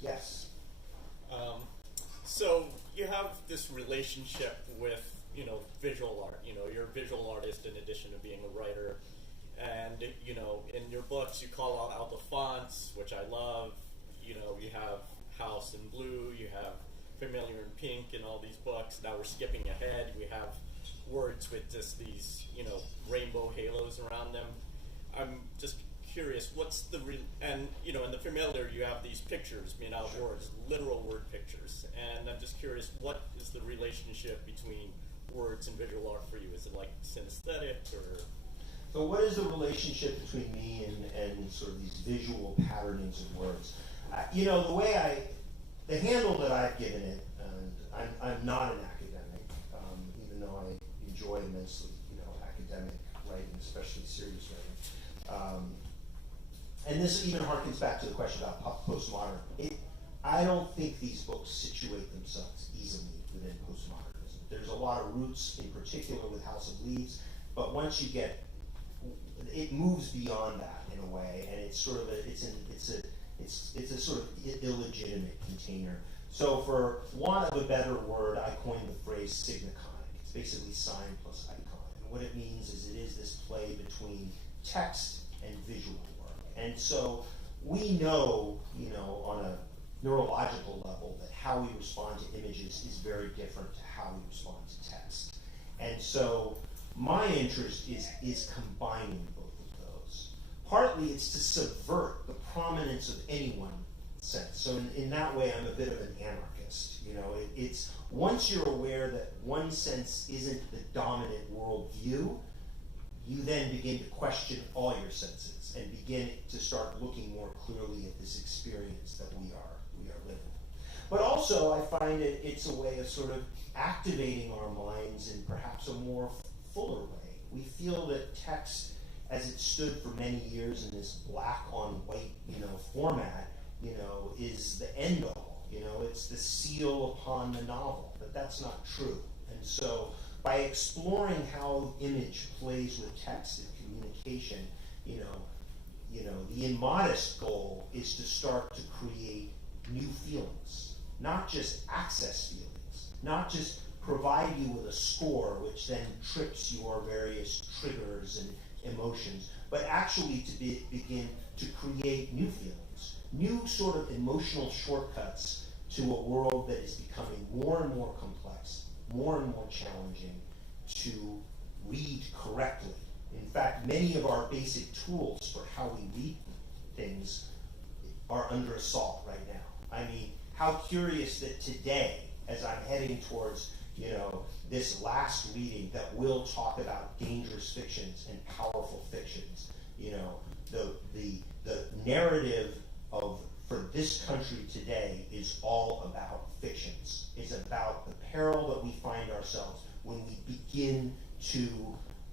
Yes? So you have this relationship with, visual art. You're a visual artist in addition to being a writer. And, in your books, you call out the fonts, which I love. You have House in Blue, you have Familiar in Pink in all these books. Now we're skipping ahead. We have words with just these, rainbow halos around them. I'm just curious, what's the and in the Familiar you have these pictures, words, literal word pictures, and I'm just curious, what is the relationship between words and visual art for you? Is it like synesthetic or? So what is the relationship between me and sort of these visual patternings of words? The handle that I've given it, and I'm not an academic, even though I enjoy immensely, academic writing, especially serious writing. And this even harkens back to the question about postmodern. I don't think these books situate themselves easily within postmodernism. There's a lot of roots, in particular with House of Leaves, but once you get, it moves beyond that in a way, and it's sort of it's a sort of illegitimate container. So for want of a better word, I coined the phrase signaconic. It's basically sign plus icon. And what it means is it is this play between text and visual work. And so we know, on a neurological level that how we respond to images is very different to how we respond to text. And so my interest is combining both of those. Partly it's to subvert the prominence of any one sense. So in that way, I'm a bit of an anarchist. It's once you're aware that one sense isn't the dominant worldview, you then begin to question all your senses and begin to start looking more clearly at this experience that we are living. But also, I find it's a way of sort of activating our minds in perhaps a more fuller way. We feel that text, as it stood for many years in this black on white, format, is the end all. It's the seal upon the novel, but that's not true. And so, by exploring how image plays with text and communication, the immodest goal is to start to create new feelings, not just access feelings, not just provide you with a score which then trips your various triggers and emotions, but actually to begin to create new feelings, new sort of emotional shortcuts to a world that is becoming more and more complex, more and more challenging to read correctly. In fact, many of our basic tools for how we read things are under assault right now. I mean, how curious that today, as I'm heading towards, this last reading that will talk about dangerous fictions and powerful fictions, the narrative for this country today is all about fictions. It's about the peril that we find ourselves when we begin to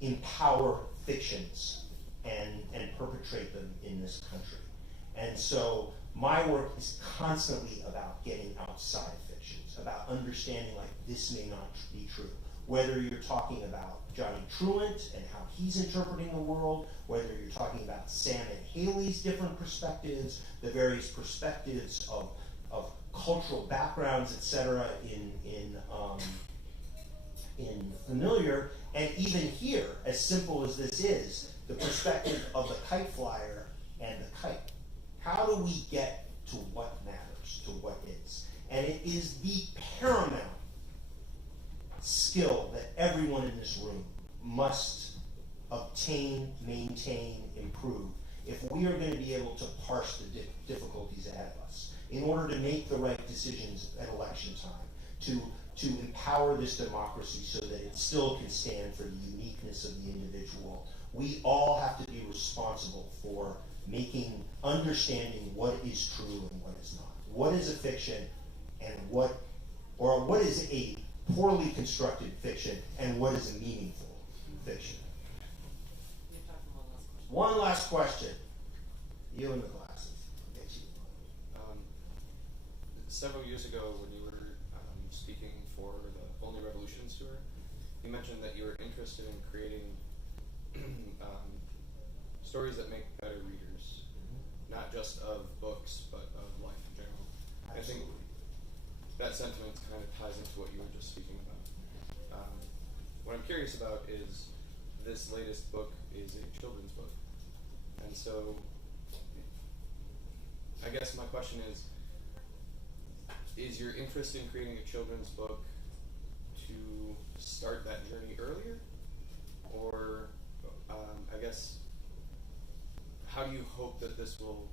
empower fictions and perpetrate them in this country. And so my work is constantly about getting outside fictions, about understanding like this may not be true. Whether you're talking about Johnny Truant and how he's interpreting the world, whether you're talking about Sam and Haley's different perspectives, the various perspectives of cultural backgrounds, etc. in Familiar, and even here, as simple as this is, the perspective of the kite flyer and the kite. How do we get to what matters, to what is? And it is the paramount skill that everyone in this room must obtain, maintain, improve if we are going to be able to parse the difficulties ahead of us in order to make the right decisions at election time, to empower this democracy so that it still can stand for the uniqueness of the individual. We all have to be responsible for understanding what is true and what is not. What is a fiction and what is a poorly constructed fiction and what is a meaningful fiction. One last question. You and the glasses. I'll get you. Several years ago when you were speaking for the Only Revolutions tour, you mentioned that you were interested in creating stories that make better readers, not just of books, but of life in general. Absolutely. I think that sentiment kind of ties into what you were just speaking about. What I'm curious about is this latest book is a children's book. And so I guess my question is your interest in creating a children's book to start that journey earlier? Or I guess, how do you hope that this will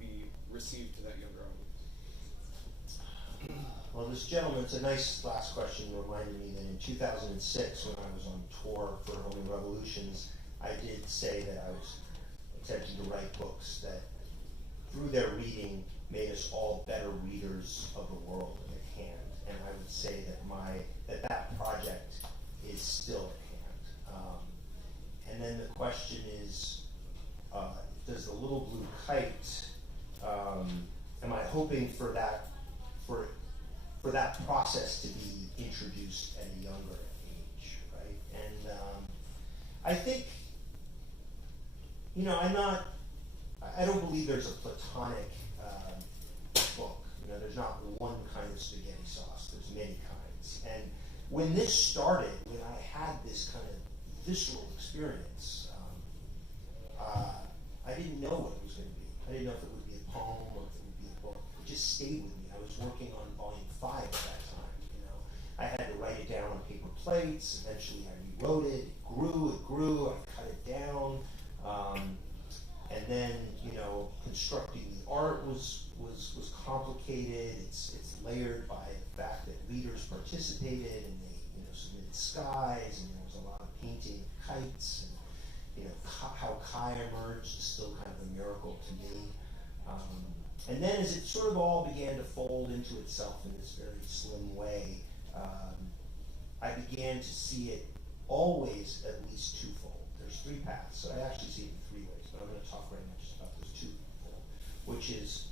be received to that younger audience? Well, this gentleman's a nice last question reminded me that in 2006, when I was on tour for Only Revolutions, I did say that I was attempting to write books that, through their reading, made us all better readers of the world at hand. And I would say that that project is still at hand. And then the question is, does the Little Blue Kite, am I hoping for that process to be introduced at a younger age, right? And I think, I don't believe there's a platonic book. There's not one kind of spaghetti sauce. There's many kinds. And when this started, when I had this kind of visceral experience, I didn't know what it was going to be. I didn't know if it would be a poem or if it would be a book. It just stayed with me. I was working on volume 5 at that time. I had to write it down on paper plates. Eventually, I rewrote it. It grew. I cut it down. And then, constructing the art was complicated. It's layered by the fact that readers participated and they, submitted skies, and there was a lot of painting of kites, and how Kai emerged is still kind of a miracle to me. And then as it sort of all began to fold into itself in this very slim way, I began to see it always at least twofold. There's 3 paths, so I actually see it in 3 ways, but I'm going to talk very much about those twofold, which is,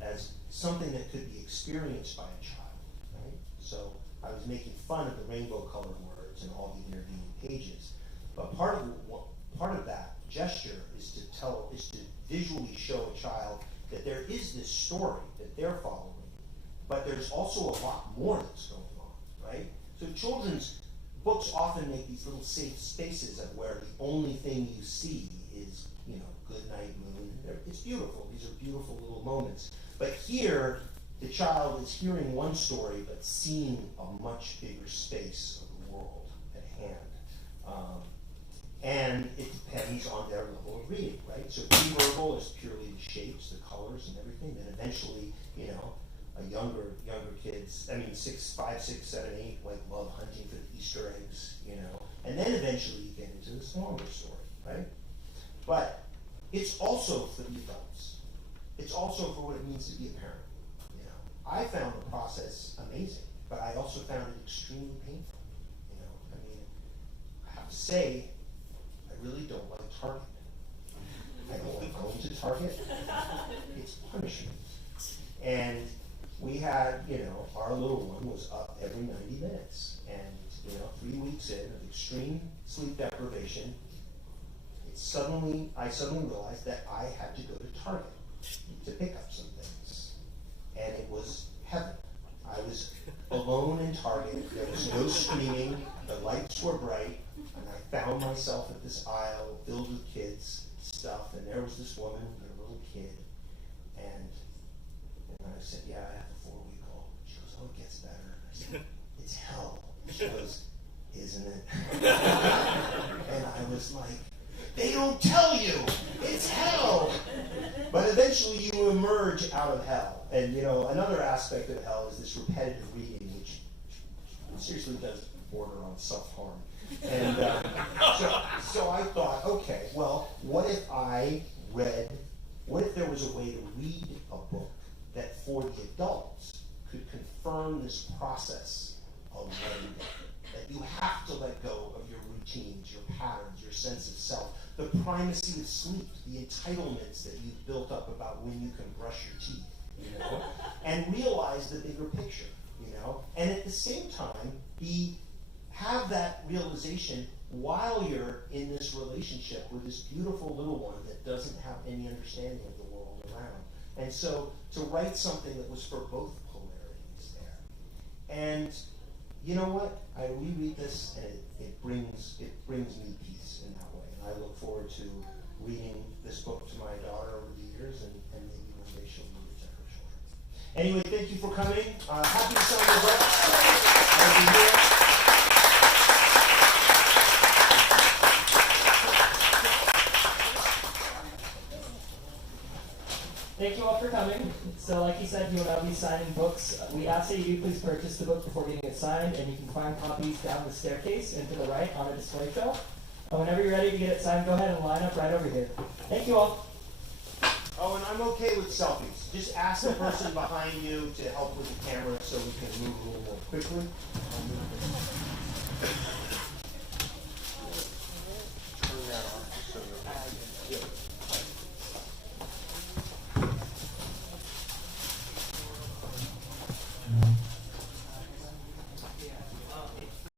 as something that could be experienced by a child, right? So I was making fun of the rainbow-colored words and all the intervening pages, but part of that gesture is to visually show a child that there is this story that they're following, but there's also a lot more that's going on, right? So children's books often make these little safe spaces of where the only thing you see is, good night moon. It's beautiful. These are beautiful little moments. But here, the child is hearing one story, but seeing a much bigger space of the world at hand. And it depends on their level of reading, right? So pre-verbal is purely the shapes, the colors, and everything. Then eventually, a younger kids, 5, 6, 7, 8, love hunting for the Easter eggs, And then eventually you get into this longer story, right? But it's also for the adults. It's also for what it means to be a parent. I found the process amazing, but I also found it extremely painful. I have to say, I I really don't like Target. I don't like going to Target. It's punishment. And we had, our little one was up every 90 minutes. And, 3 weeks in of extreme sleep deprivation, I suddenly realized that I had to go to Target to pick up some things. And it was heaven. I was alone in Target. There was no screaming. The lights were bright. And I found myself at this aisle filled with kids' stuff. And there was this woman with her little kid. And I said, yeah, I have a 4-week-old. She goes, oh, it gets better. And I said, it's hell. She goes, isn't it? And I was like, they don't tell you. It's hell. But eventually you emerge out of hell. And, another aspect of hell is this repetitive reading, which seriously does border on self-harm. And so I thought, okay, well, what if there was a way to read a book that for the adults could confirm this process of letting go? That you have to let go of your routines, your patterns, your sense of self, the primacy of sleep, the entitlements that you've built up about when you can brush your teeth, and realize the bigger picture, and at the same time have that realization while you're in this relationship with this beautiful little one that doesn't have any understanding of the world around. And so to write something that was for both polarities there. And you know what? I reread this and it brings me peace in that way. And I look forward to reading this book to my daughter over the years and maybe one day she'll read it to her children. Anyway, thank you for coming. Happy to sign your book. I'll be here. Thank you all for coming. So like he said, he will now be signing books. We ask that you please purchase the book before getting it signed, and you can find copies down the staircase and to the right on a display shelf. And whenever you're ready to get it signed, go ahead and line up right over here. Thank you all. Oh, and I'm okay with selfies. Just ask the person behind you to help with the camera so we can move a little more quickly.